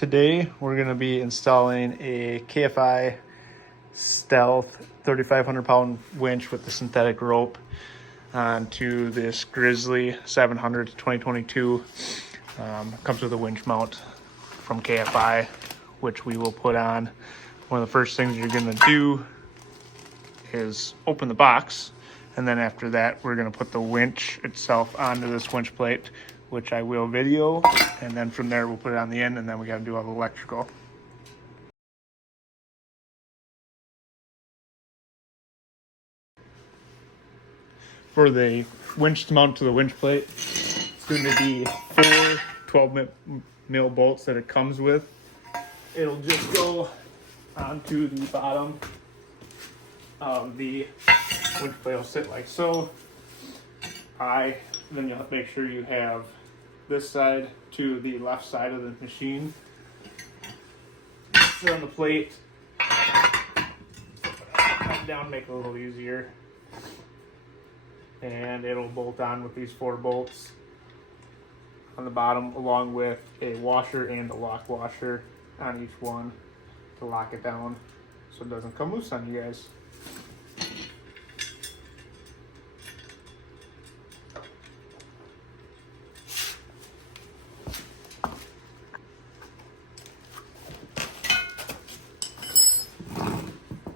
Today we're going to be installing a KFI Stealth 3,500 pound winch with the synthetic rope onto this Grizzly 700 2022. Comes with a winch mount from KFI, which we will put on. One of the first things you're going to do is open the box, and then after that we're going to put the winch itself onto this winch plate, which I will video, and then from there we'll put it on the end, and then we got to do all the electrical. For the winch to mount to the winch plate, it's going to be 4 12 mil bolts that it comes with. It'll just go onto the bottom of the winch plate. Will sit like so. Then you'll have to make sure you have this side to the left side of the machine. Sit on the plate, cut down, make it a little easier, and it'll bolt on with these 4 bolts on the bottom, along with a washer and a lock washer on each one to lock it down so it doesn't come loose on you guys.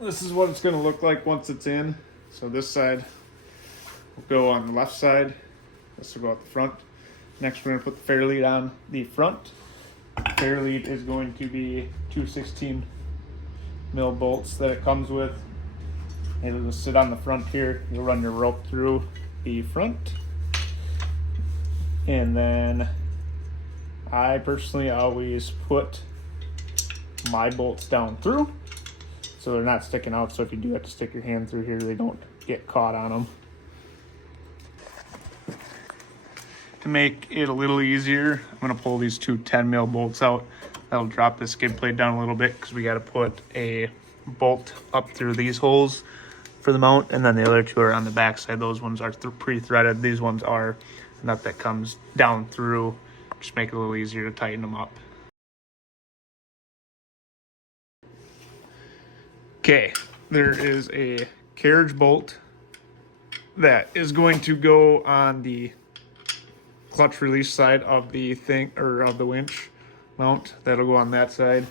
This is what it's going to look like once it's in. So this side will go on the left side. This will go out the front. Next, we're going to put the fair lead on the front. Fair lead is going to be 2 16 mil bolts that it comes with. It'll just sit on the front here. You'll run your rope through the front. And then I personally always put my bolts down through, so they're not sticking out. So if you do have to stick your hand through here, they don't get caught on them. To make it a little easier, I'm going to pull these 2 10 mil bolts out. That'll drop the skid plate down a little bit, because we got to put a bolt up through these holes for the mount, and then the other 2 are on the back side. Those ones are pre-threaded. These ones are a nut that comes down through. Just make it a little easier to tighten them up. Okay, there is a carriage bolt that is going to go on the clutch release side of the thing, or of the winch mount. That'll go on that side.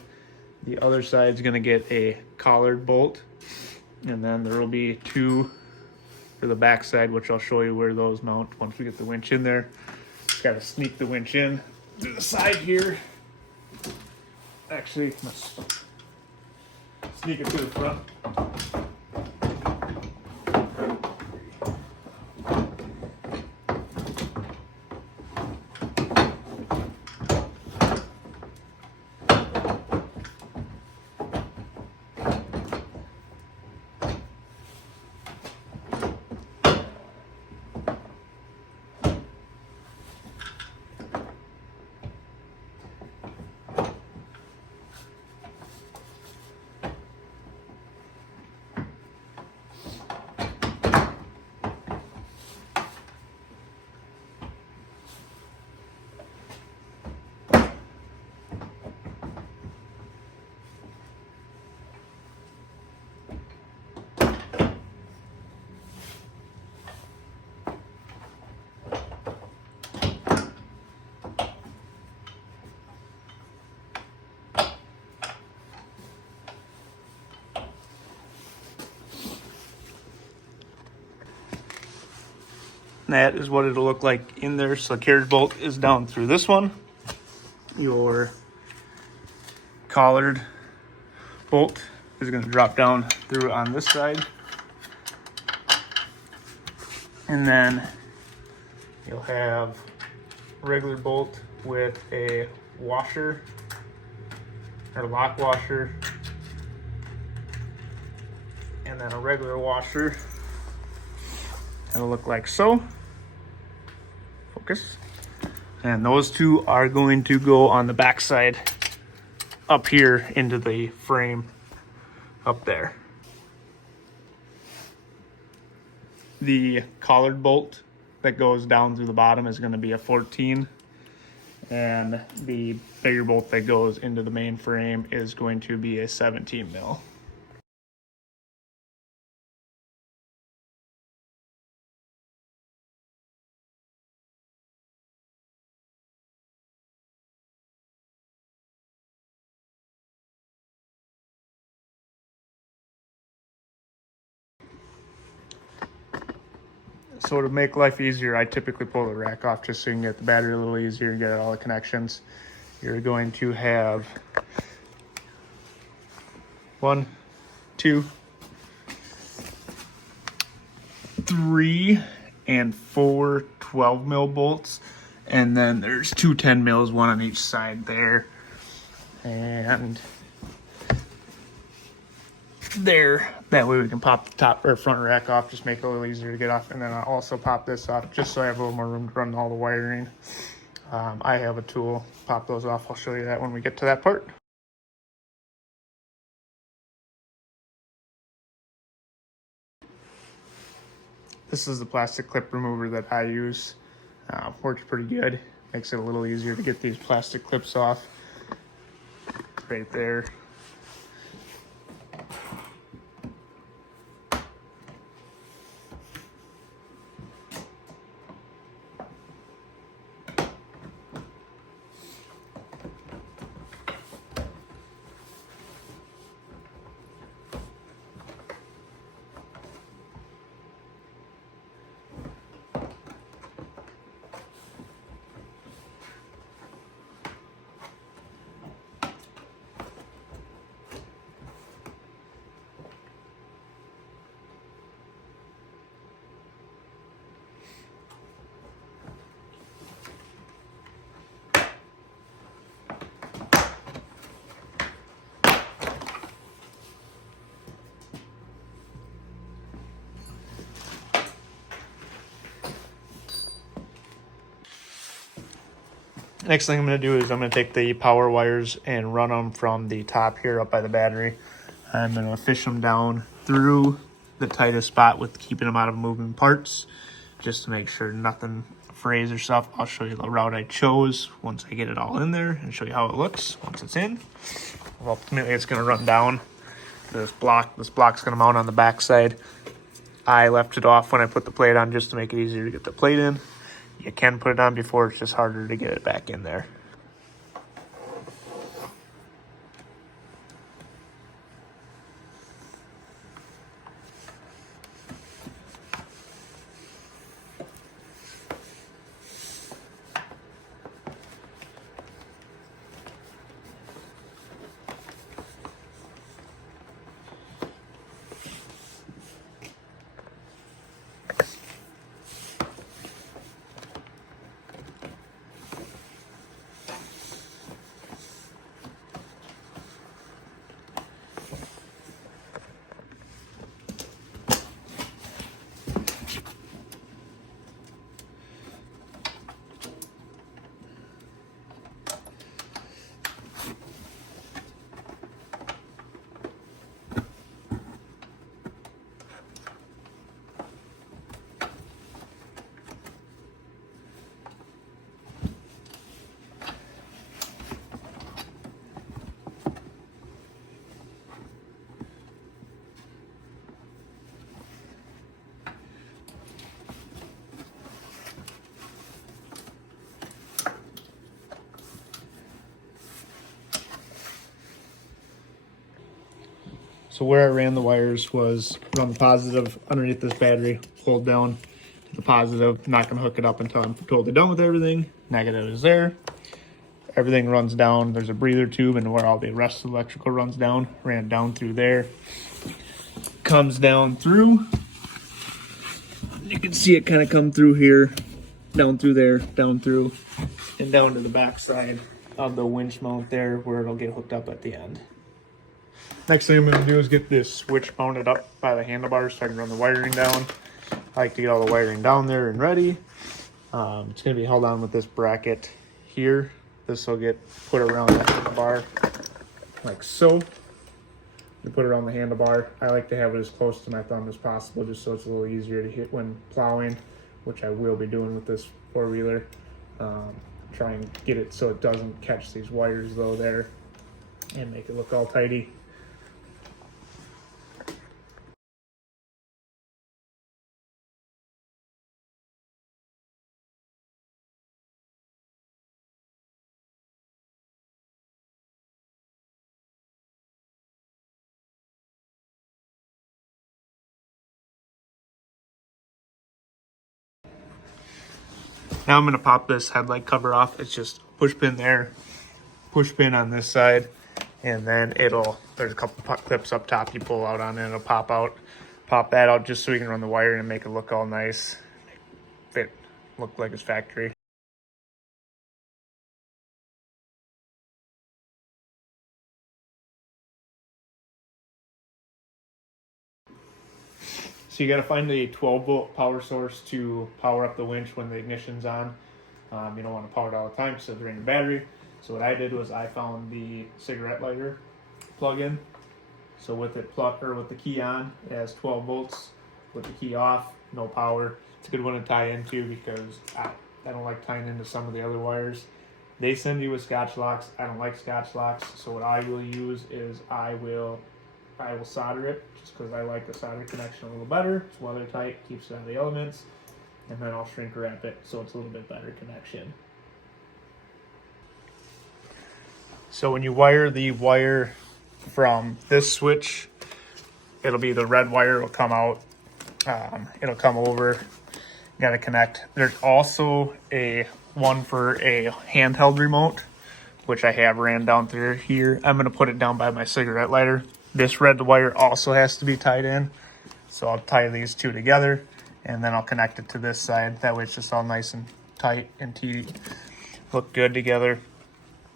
The other side is going to get a collared bolt, and then there will be 2 for the back side, which I'll show you where those mount once we get the winch in there. Got to sneak the winch in to the side here. Actually, let's sneak it to the front. That is what it'll look like in there. So the carriage bolt is down through this one. Your collared bolt is going to drop down through on this side. And then you'll have a regular bolt with a washer or lock washer, and then a regular washer. It'll look like so. Focus. And those 2 are going to go on the back side up here into the frame up there. The collared bolt that goes down through the bottom is going to be a 14. And the bigger bolt that goes into the main frame is going to be a 17 mil. So to make life easier, I typically pull the rack off just so you can get the battery a little easier and get all the connections. You're going to have 1, 2, 3, and 4 12 mil bolts. And then there's 2 10 mils, one on each side there. And there, that way we can pop the top or front rack off, just make it a little easier to get off. And then I'll also pop this off just so I have a little more room to run all the wiring. I have a tool, pop those off. I'll show you that when we get to that part. This is the plastic clip remover that I use. Works pretty good. Makes it a little easier to get these plastic clips off. Right there. Next thing I'm going to do is I'm going to take the power wires and run them from the top here up by the battery. I'm going to fish them down through the tightest spot with keeping them out of moving parts, just to make sure nothing frays or stuff. I'll show you the route I chose once I get it all in there and show you how it looks once it's in. Ultimately, it's going to run down this block. This block's going to mount on the back side. I left it off when I put the plate on just to make it easier to get the plate in. You can put it on before, it's just harder to get it back in there. So where I ran the wires was run the positive underneath this battery, hold down to the positive, not gonna hook it up until I'm totally done with everything. Negative is there. Everything runs down. There's a breather tube and where all the rest of the electrical runs down. Ran down through there. Comes down through. You can see it kind of come through here, down through there, down through, and down to the back side of the winch mount there where it'll get hooked up at the end. Next thing I'm going to do is get this switch mounted up by the handlebars so I can run the wiring down. I like to get all the wiring down there and ready. It's going to be held on with this bracket here. This will get put around the handlebar like so. You put it on the handlebar. I like to have it as close to my thumb as possible just so it's a little easier to hit when plowing, which I will be doing with this four-wheeler. Try and get it so it doesn't catch these wires though there, and make it look all tidy. Now I'm going to pop this headlight cover off. It's just push pin there, push pin on this side, and then there's a couple clips up top you pull out on, and it'll pop out. Pop that out just so you can run the wire and make it look all nice, look like it's factory. So you got to find a 12-volt power source to power up the winch when the ignition's on. You don't want to power it all the time because it'll drain your battery. So what I did was I found the cigarette lighter plug-in. So with the key on, it has 12 volts. With the key off, no power. It's a good one to tie into because I don't like tying into some of the other wires. They send you with Scotch locks. I don't like Scotch locks. So what I will use is I will solder it just because I like the solder connection a little better. It's weather tight, keeps it out of the elements, and then I'll shrink wrap it so it's a little bit better connection. So when you wire the wire from this switch, it'll be the red wire will come out. It'll come over. You got to connect. There's also one for a handheld remote, which I have ran down through here. I'm going to put it down by my cigarette lighter. This red wire also has to be tied in. So I'll tie these two together and then I'll connect it to this side. That way it's just all nice and tight and look good together.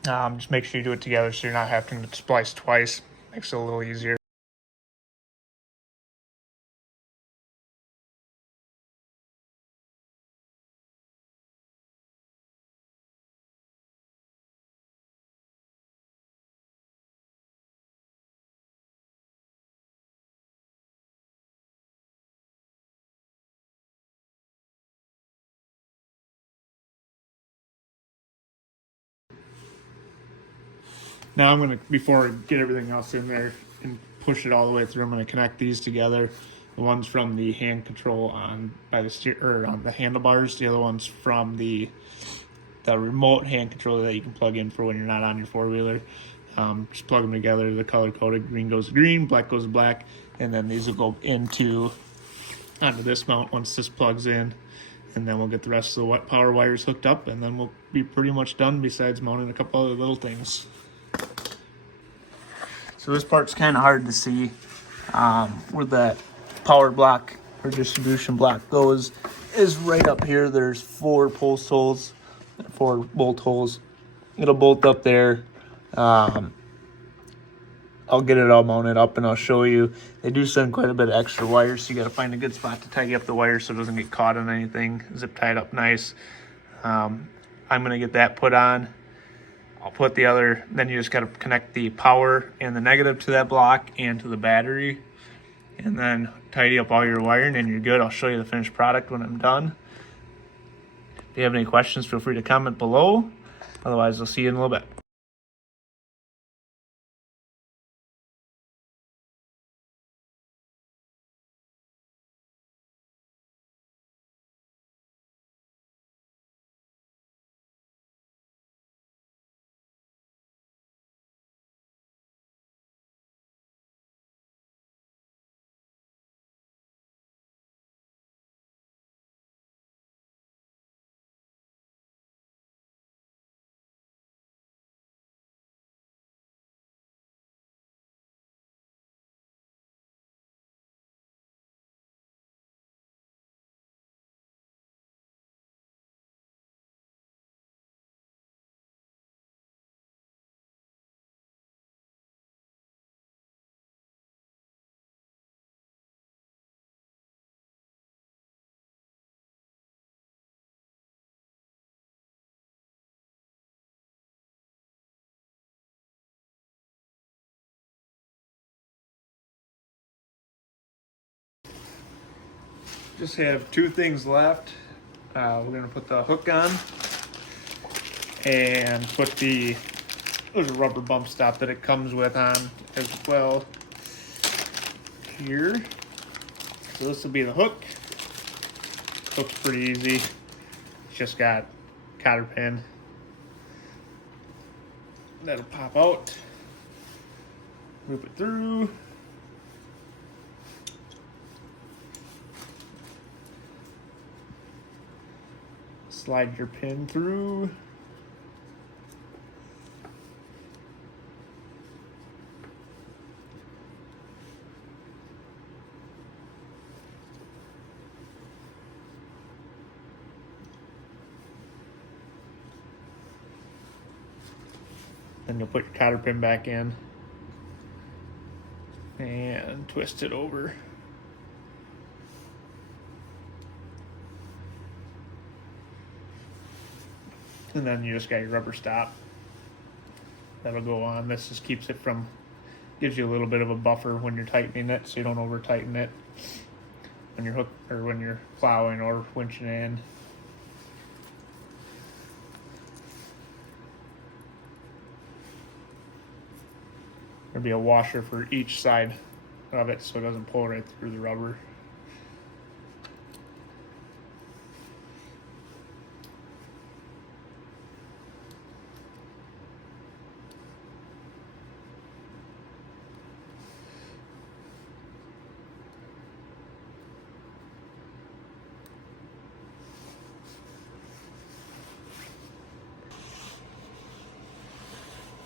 Just make sure you do it together so you're not having to splice twice. Makes it a little easier. Now I'm going to, before I get everything else in there and push it all the way through, I'm going to connect these together. The ones from the hand control on the handlebars. The other ones from the remote hand controller that you can plug in for when you're not on your four-wheeler. Just plug them together. The color coded, green goes to green, black goes to black, and then these will go onto this mount once this plugs in. And then we'll get the rest of the power wires hooked up, and then we'll be pretty much done besides mounting a couple other little things. So this part's kind of hard to see where that power block or distribution block goes is right up here. There's 4 post holes, 4 bolt holes. It'll bolt up there. I'll get it all mounted up and I'll show you. They do send quite a bit of extra wires, so you got to find a good spot to tidy up the wire so it doesn't get caught on anything. Zip tied up nice. I'm going to get that put on. I'll put then you just got to connect the power and the negative to that block and to the battery, and then tidy up all your wiring and you're good. I'll show you the finished product when I'm done. If you have any questions, feel free to comment below. Otherwise, I'll see you in a little bit. Just have 2 things left. We're going to put the hook on. and put there's a rubber bump stop that it comes with on as well here. So this will be the hook. Hook's pretty easy. It's just got cotter pin that'll pop out. Loop it through. Slide your pin through. Then you'll put your cotter pin back in and twist it over. And then you just got your rubber stop that'll go on. This just keeps it from, gives you a little bit of a buffer when you're tightening it, so you don't over tighten it when you're hook or when you're plowing or winching in. There'll be a washer for each side of it so it doesn't pull right through the rubber.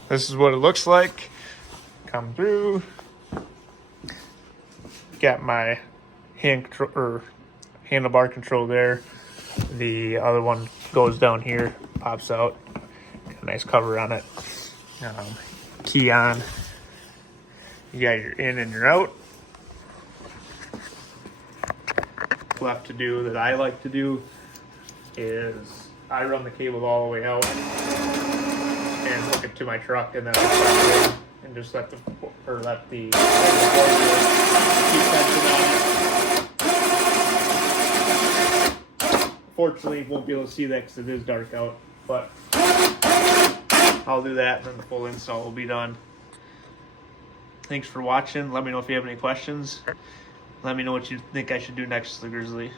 This is what it looks like. Come through. Got my handlebar control there. The other one goes down here, pops out. Got a nice cover on it. Key on. You got your in and your out. Left to do that I like to do is I run the cable all the way out and hook it to my truck, and then I plug it in and just let the keep tension on it. Fortunately, you won't be able to see that because it is dark out, but I'll do that and then the full install will be done. Thanks for watching. Let me know if you have any questions. Let me know what you think I should do next to the Grizzly.